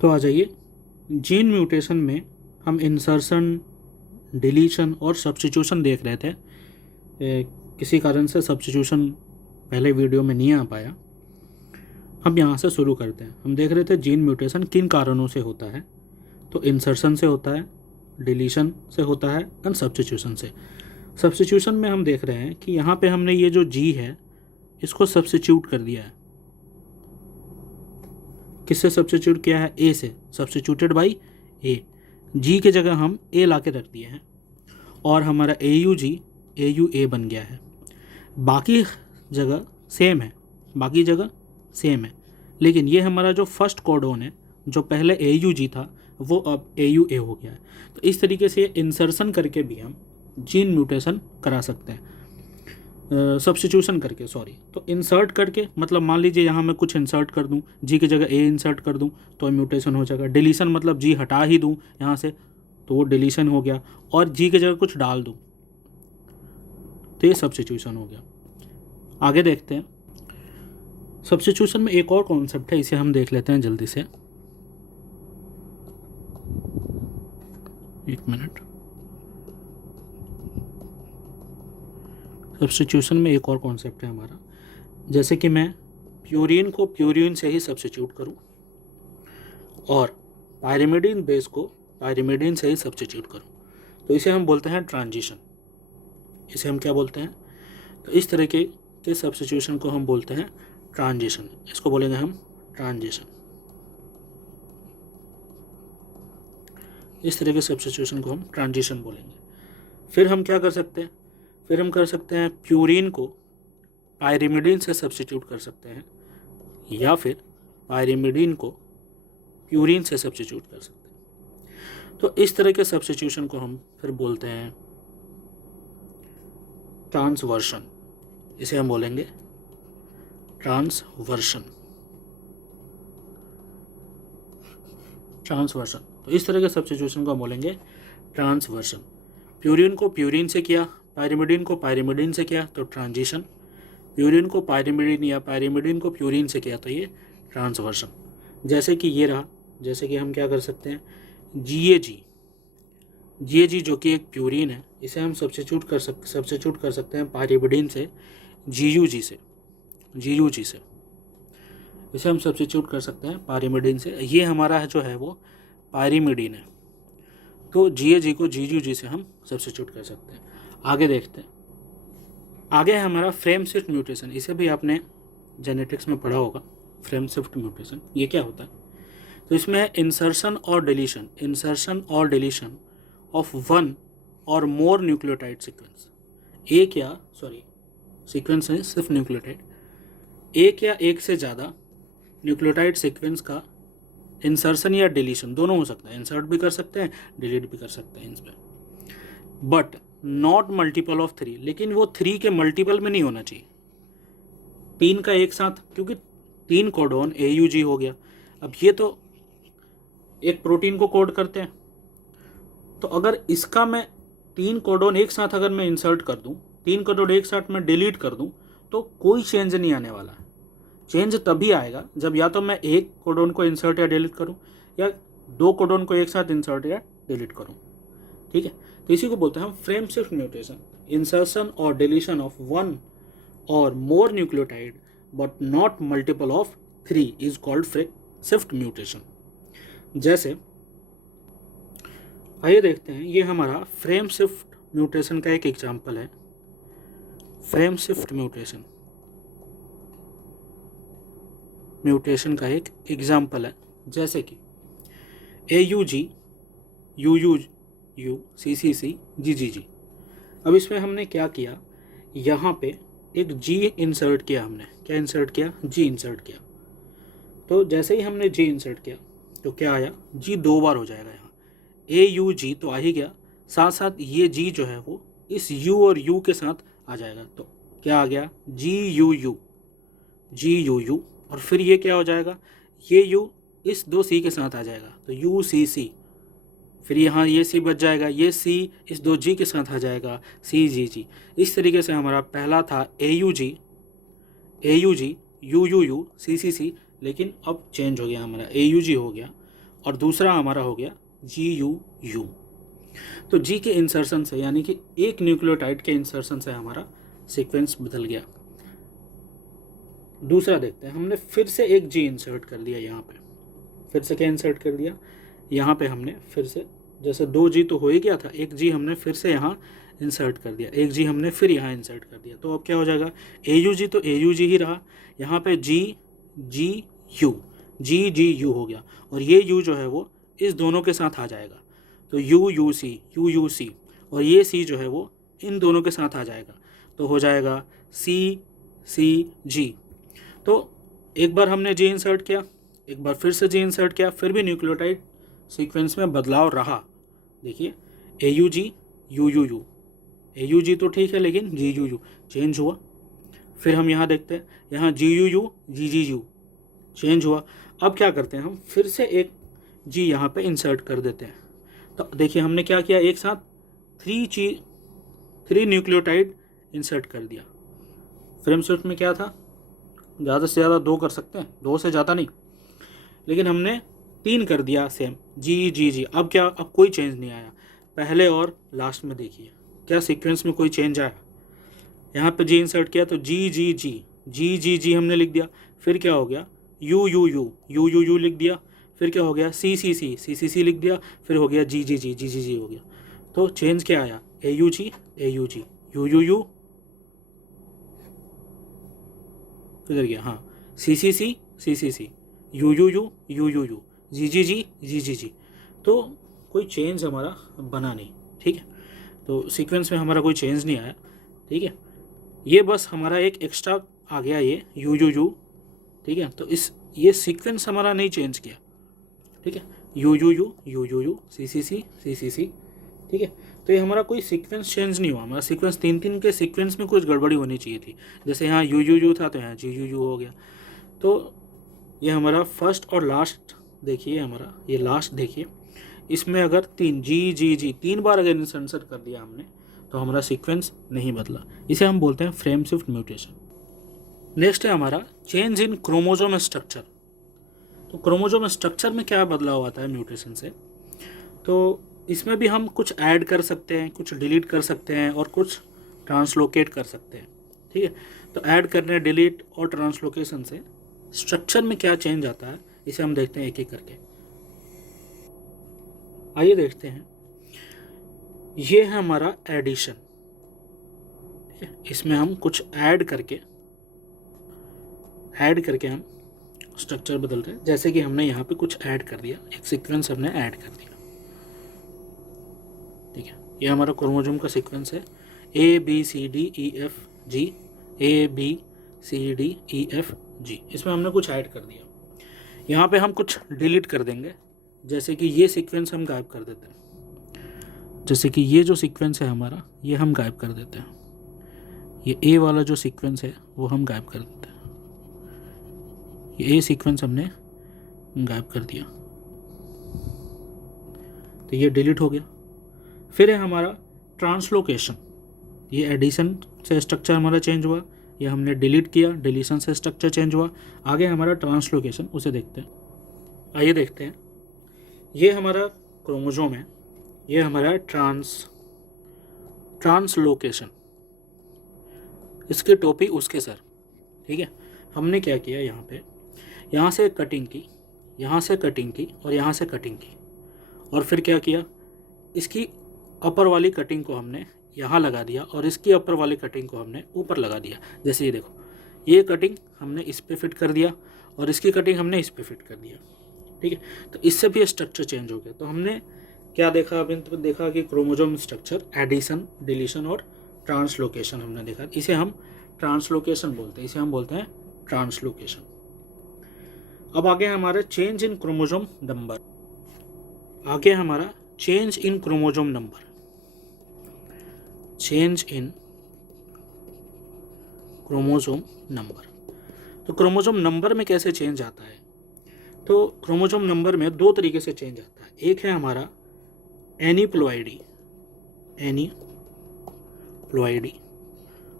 तो आ जाइए, gene mutation में हम इंसर्शन, डिलीशन और सब्स्टिट्यूशन देख रहे थे। किसी कारण से सब्स्टिट्यूशन पहले वीडियो में नहीं आ पाया। हम यहाँ से शुरू करते हैं। हम देख रहे थे जीन म्यूटेशन किन कारणों से होता है। तो इंसर्शन से होता है, डिलीशन से होता है एंड सब्स्टिट्यूशन से। सब्स्टिट्यूशन में हम देख रहे हैं कि यहाँ पे हमने ये जो जी है इसको सब्स्टिट्यूट कर दिया है। किससे सब्स्टिट्यूट किया है? ए से। सब्स्टिट्यूटेड बाई ए। जी के जगह हम ए ला के रख दिए हैं और हमारा ए you ji A U A बन गया है। बाकी जगह सेम है, बाकी जगह सेम है, लेकिन ये हमारा जो फर्स्ट कोडोन है, जो पहले ए यू जी था, वो अब ए यू ए हो गया है। तो इस तरीके से इंसर्शन करके भी हम जीन म्यूटेशन करा सकते हैं। सब्स्टिट्यूशन करके, सॉरी, तो इंसर्ट करके, मतलब मान लीजिए यहाँ मैं कुछ इंसर्ट कर दूँ, जी की जगह ए इंसर्ट कर दूँ तो म्यूटेशन हो जाएगा। डिलीशन मतलब जी हटा ही दूँ यहाँ से तो वो डिलीशन हो गया, और जी की जगह कुछ डाल दूँ तो ये सब्स्टिट्यूशन हो गया। आगे देखते हैं। सब्स्टिट्यूशन में एक और कॉन्सेप्ट है, इसे हम देख लेते हैं जल्दी से। एक मिनट। सब्स्टिट्यूशन में एक और कॉन्सेप्ट है हमारा, जैसे कि मैं प्यूरीन को प्यूरीन से ही सब्स्टिट्यूट करूं और पायरिमिडीन बेस को पायरिमिडीन से ही सब्स्टिट्यूट करूं, तो इसे हम बोलते हैं ट्रांजिशन। इसे हम क्या बोलते हैं? तो इस तरीके के सब्स्टिट्यूशन को हम बोलते हैं ट्रांजिशन। इसको बोलेंगे हम ट्रांजिशन। इस तरह के सब्स्टिट्यूशन को हम ट्रांजिशन बोलेंगे। फिर हम क्या कर सकते हैं? फिर हम कर सकते हैं प्यूरीन को पायरिमिडीन से सब्स्टिट्यूट कर सकते हैं, या फिर पायरिमिडीन को प्यूरीन से सब्स्टिट्यूट कर सकते हैं। तो इस तरह के सब्स्टिट्यूशन को हम फिर बोलते हैं ट्रांसवर्शन। इसे हम बोलेंगे ट्रांसवर्शन। ट्रांसवर्शन, तो इस तरह के सब्स्टिट्यूशन को हम बोलेंगे ट्रांसवर्शन। प्यूरीन को प्यूरीन से किया, पायरिमिडीन को पायरिमिडीन से किया तो ट्रांजिशन, प्यूरीन को पायरिमिडीन या पायरिमिडीन को प्यूरीन से किया तो ये ट्रांसवर्शन। जैसे कि ये रहा, जैसे कि हम क्या कर सकते हैं, GAG जो कि एक प्यूरीन है, इसे हम सब्स्टिट्यूट कर सकते हैं पायरिमिडीन से, GUG से इसे हम सब्स्टिट्यूट कर सकते हैं पायरिमिडीन से। ये हमारा जो है वो पायरिमिडीन है, तो GAG को GUG से हम सब्स्टिट्यूट कर सकते हैं। आगे देखते हैं। आगे है हमारा फ्रेम शिफ्ट म्यूटेशन। इसे भी आपने जेनेटिक्स में पढ़ा होगा, फ्रेम शिफ्ट म्यूटेशन। ये क्या होता है? तो इसमें इंसर्शन और डिलीशन ऑफ वन और मोर न्यूक्लियोटाइड सीक्वेंस। सीक्वेंस है सिर्फ न्यूक्लियोटाइड, एक या एक से ज़्यादा न्यूक्लियोटाइड सीक्वेंस का इंसर्शन या डिलीशन दोनों हो सकता है। इंसर्ट भी कर सकते हैं, डिलीट भी कर सकते हैं इसमें, बट नॉट मल्टीपल ऑफ 3। लेकिन वो 3 के मल्टीपल में नहीं होना चाहिए, 3 का एक साथ, क्योंकि 3 कोडोन AUG हो गया। अब ये तो एक प्रोटीन को कोड करते हैं, तो अगर इसका मैं 3 कोडोन एक साथ अगर मैं इंसर्ट कर दूं, 3 कोडोन एक साथ मैं डिलीट कर दूं, तो कोई चेंज नहीं आने वाला है। चेंज तभी आएगा जब या तो मैं एक कोडोन को इंसर्ट या डिलीट करूं, या 2 कोडोन को एक साथ इंसर्ट या डिलीट करूं। ठीक है, तो इसी को बोलते हैं हम फ्रेम शिफ्ट म्यूटेशन। इंसर्शन और डिलीशन ऑफ 1 और more nucleotide but not multiple of 3 is called frame shift mutation. जैसे आइए देखते हैं, ये हमारा फ्रेम शिफ्ट म्यूटेशन का एक एग्जाम्पल है। फ्रेम शिफ्ट म्यूटेशन का एक एग्जाम्पल है, जैसे कि AUG UUU CCC GGG। अब इसमें हमने क्या किया, यहाँ पे एक G इंसर्ट किया। हमने क्या इंसर्ट किया? G इंसर्ट किया। तो जैसे ही हमने G इंसर्ट किया तो क्या आया? G 2 बार हो जाएगा यहाँ। AUG तो आ ही गया, साथ साथ ये G जो है वो इस U और U के साथ आ जाएगा, तो क्या आ गया? GUU, और फिर ये क्या हो जाएगा? ये U इस 2 C के साथ आ जाएगा तो UCC, फिर यहाँ ये C बच जाएगा, ये C इस 2 G के साथ आ जाएगा CGG। इस तरीके से हमारा पहला था AUG UUU CCC, लेकिन अब चेंज हो गया, हमारा AUG हो गया और दूसरा हमारा हो गया GUU। तो G के इंसर्शन से यानी कि एक न्यूक्लियोटाइड के इंसर्शन से हमारा सीक्वेंस बदल गया। दूसरा देखते हैं, हमने फिर से एक G इंसर्ट कर दिया यहाँ पे, फिर से क्या इंसर्ट कर दिया यहाँ पे हमने, फिर से जैसे 2G तो हो ही गया था, एक G हमने फिर से यहाँ इंसर्ट कर दिया, एक G हमने फिर यहाँ इंसर्ट कर दिया। तो अब क्या हो जाएगा, AUG तो AUG ही रहा, यहाँ पे GGU GGU हो गया, और ये U जो है वो इस दोनों के साथ आ जाएगा, तो UUC और ये C जो है वो इन दोनों के साथ आ जाएगा, तो हो जाएगा CCG। तो एक बार हमने G इंसर्ट किया, एक बार फिर से G इंसर्ट किया, फिर भी न्यूक्लियोटाइड सीक्वेंस में बदलाव रहा। देखिए AUG UUU, AUG तो ठीक है लेकिन GUU चेंज हुआ। फिर हम यहाँ देखते हैं, यहाँ GUU GGU चेंज हुआ। अब क्या करते हैं, हम फिर से एक G यहाँ पे इंसर्ट कर देते हैं। तो देखिए हमने क्या किया, एक साथ 3 न्यूक्लियोटाइड इंसर्ट कर दिया। फ्रेम शिफ्ट में क्या था, ज़्यादा से ज़्यादा 2 कर सकते हैं, 2 से ज़्यादा नहीं, लेकिन हमने 3 कर दिया सेम GGG। अब क्या, अब कोई चेंज नहीं आया। पहले और लास्ट में देखिए क्या सीक्वेंस में कोई चेंज आया। यहाँ पे G इंसर्ट किया तो GGG हमने लिख दिया। फिर क्या हो गया, UUU लिख दिया। फिर क्या हो गया, CCC लिख दिया। फिर हो गया GGG हो गया। तो चेंज क्या आया, AUG UUU किधर गया, हाँ CCC UUU GGG। तो कोई चेंज हमारा बना नहीं, ठीक है। तो सीक्वेंस में हमारा कोई चेंज नहीं आया, ठीक है। ये बस हमारा एक एक्स्ट्रा आ गया ये UUU, ठीक है। तो ये सीक्वेंस हमारा नहीं चेंज किया, ठीक है। UUU CCC, ठीक है। तो ये हमारा कोई सीक्वेंस चेंज नहीं हुआ, हमारा सीक्वेंस 3 के सीक्वेंस में कुछ गड़बड़ी होनी चाहिए थी। जैसे यहाँ UUU था तो यहाँ GUU हो गया। तो ये हमारा फर्स्ट और लास्ट देखिए, हमारा ये लास्ट देखिए, इसमें अगर 3 बार अगर इंसर्ट कर दिया हमने तो हमारा सीक्वेंस नहीं बदला। इसे हम बोलते हैं फ्रेम शिफ्ट म्यूटेशन। नेक्स्ट है हमारा चेंज इन क्रोमोसोम स्ट्रक्चर। तो क्रोमोसोम स्ट्रक्चर में क्या बदलाव आता है म्यूटेशन से, तो इसमें भी हम कुछ ऐड कर सकते हैं, कुछ डिलीट कर सकते हैं और कुछ ट्रांसलोकेट कर सकते हैं, ठीक है। तो ऐड करने, डिलीट और ट्रांसलोकेशन से स्ट्रक्चर में क्या चेंज आता है, इसे हम देखते हैं एक एक करके। आइए देखते हैं, ये है हमारा एडिशन, ठीक है। इसमें हम कुछ ऐड करके हम स्ट्रक्चर बदल रहे हैं। जैसे कि हमने यहाँ पे कुछ ऐड कर दिया, एक सीक्वेंस हमने ऐड कर दिया, ठीक है। ये हमारा क्रोमोसोम का सीक्वेंस है ABCDEFG ABCDEFG। इसमें हमने कुछ ऐड कर दिया। यहाँ पे हम कुछ डिलीट कर देंगे, जैसे कि ये सीक्वेंस हम गायब कर देते हैं। जैसे कि ये जो सीक्वेंस है हमारा, ये हम गायब कर देते हैं। ये A वाला जो सीक्वेंस है वो हम गायब कर देते हैं। ये A सीक्वेंस हमने गायब कर दिया, तो ये डिलीट हो गया। फिर है हमारा ट्रांसलोकेशन। ये एडिशन से स्ट्रक्चर हमारा चेंज हुआ, ये हमने डिलीट किया, डिलीशन से स्ट्रक्चर चेंज हुआ। आगे हमारा ट्रांसलोकेशन, उसे देखते हैं। आइए देखते हैं, ये हमारा क्रोमोसोम है, ये हमारा ट्रांसलोकेशन, इसके टोपी उसके सर, ठीक है। हमने क्या किया, यहाँ से कटिंग की, यहाँ से कटिंग की और यहाँ से कटिंग की, और फिर क्या किया, इसकी अपर वाली कटिंग को हमने यहाँ लगा दिया और इसकी अपर वाली कटिंग को हमने ऊपर लगा दिया। जैसे ये देखो, ये कटिंग हमने इस पे फिट कर दिया और इसकी कटिंग हमने इस पे फिट कर दिया, ठीक है। तो इससे भी स्ट्रक्चर चेंज हो गया। तो हमने क्या देखा, अभी तो देखा कि क्रोमोसोम स्ट्रक्चर, एडिशन, डिलीशन और ट्रांसलोकेशन हमने देखा। इसे हम ट्रांसलोकेशन बोलते हैं, इसे हम बोलते हैं ट्रांसलोकेशन। अब आगे हमारा चेंज इन क्रोमोसोम नंबर। आगे हमारा change in chromosome number, change in chromosome number. तो क्रोमोसोम नंबर में कैसे चेंज आता है, तो क्रोमोसोम नंबर में 2 तरीके से चेंज आता है। एक है हमारा एनीप्लॉइडी,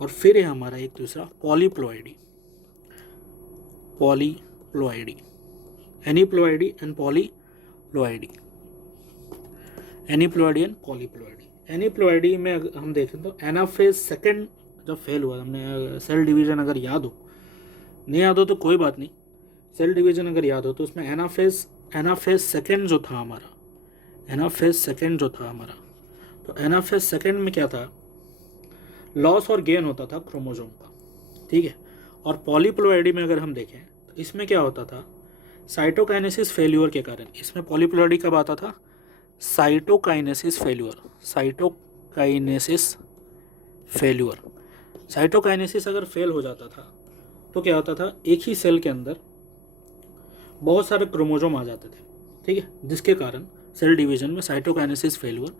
और फिर है हमारा एक दूसरा polyploidy. Aneuploidy and aneuploidy, aneuploidy and polyploidy. Aneuploidy में अगर हम देखें तो एनाफेज सेकंड जब फेल हुआ, हमने सेल डिवीजन अगर याद हो, नहीं याद हो तो कोई बात नहीं, सेल डिवीजन अगर याद हो तो उसमें एनाफेज सेकंड जो था हमारा, एनाफेज सेकंड जो था हमारा, तो एनाफेज सेकंड में क्या था, लॉस और गेन होता था क्रोमोसोम का, ठीक है। और पॉलीप्लॉयडी में अगर हम देखें तो इसमें क्या होता था, साइटोकाइनेसिस फेल्यूर के कारण, इसमें पॉलीप्लॉयडी कब आता था, cytokinesis failure, cytokinesis failure, cytokinesis अगर फेल हो जाता था तो क्या होता था, एक ही सेल के अंदर बहुत सारे क्रोमोसोम आ जाते थे, ठीक है, जिसके कारण सेल डिवीजन में साइटोकाइनेसिस फेल्यूर,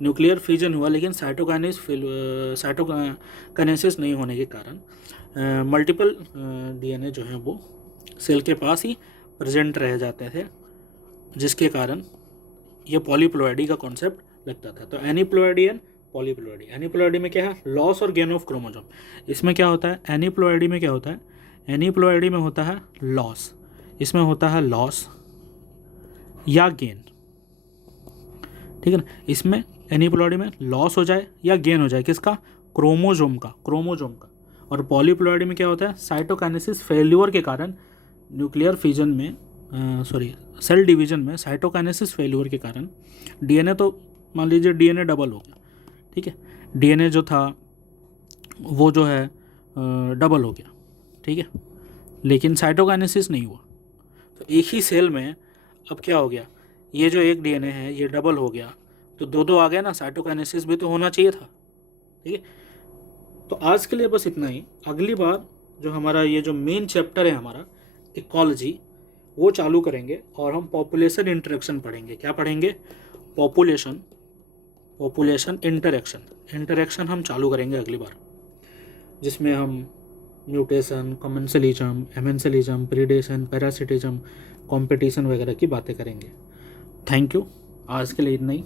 न्यूक्लियर फ्यूजन हुआ लेकिन साइटोकाइनेसिस नहीं होने के कारण मल्टीपल डीएनए जो है वो सेल के पास ही प्रेजेंट रह जाते थे, जिसके कारण ये पॉलीप्लॉयडी का कॉन्सेप्ट लगता था। तो एनीप्लॉयडी एंड पॉलीप्लॉयडी, एनीप्लॉयडी में क्या है, लॉस और गेन ऑफ क्रोमोसोम। इसमें क्या होता है, एनीप्लॉयडी में क्या होता है, एनीप्लॉयडी में होता है लॉस, इसमें होता है लॉस या गेन, ठीक है ना। इसमें एनीप्लॉयडी में लॉस हो जाए या गेन हो जाए, किसका, क्रोमोसोम का, क्रोमोसोम का। और पॉलीप्लॉयडी में क्या होता है, साइटोकाइनेसिस फेल्यूर के कारण न्यूक्लियर फ्यूजन में सेल डिवीजन में साइटोकाइनेसिस फेल्यूर के कारण डीएनए, तो मान लीजिए डीएनए डबल हो गया, ठीक है, डीएनए जो था वो जो है डबल हो गया, ठीक है, लेकिन साइटोकाइनेसिस नहीं हुआ। तो एक ही सेल में अब क्या हो गया, ये जो एक डीएनए है ये डबल हो गया, तो दो आ गया ना, साइटोकाइनेसिस भी तो होना चाहिए था, ठीक है। तो आज के लिए बस इतना ही। अगली बार जो हमारा ये जो मेन चैप्टर है हमारा इकोलॉजी, वो चालू करेंगे और हम पॉपुलेशन इंटरेक्शन पढ़ेंगे। क्या पढ़ेंगे, पॉपुलेशन इंटरेक्शन हम चालू करेंगे अगली बार, जिसमें हम mutation, commensalism, amensalism, predation, parasitism, competition वगैरह की बातें करेंगे। थैंक यू, आज के लिए इतना ही।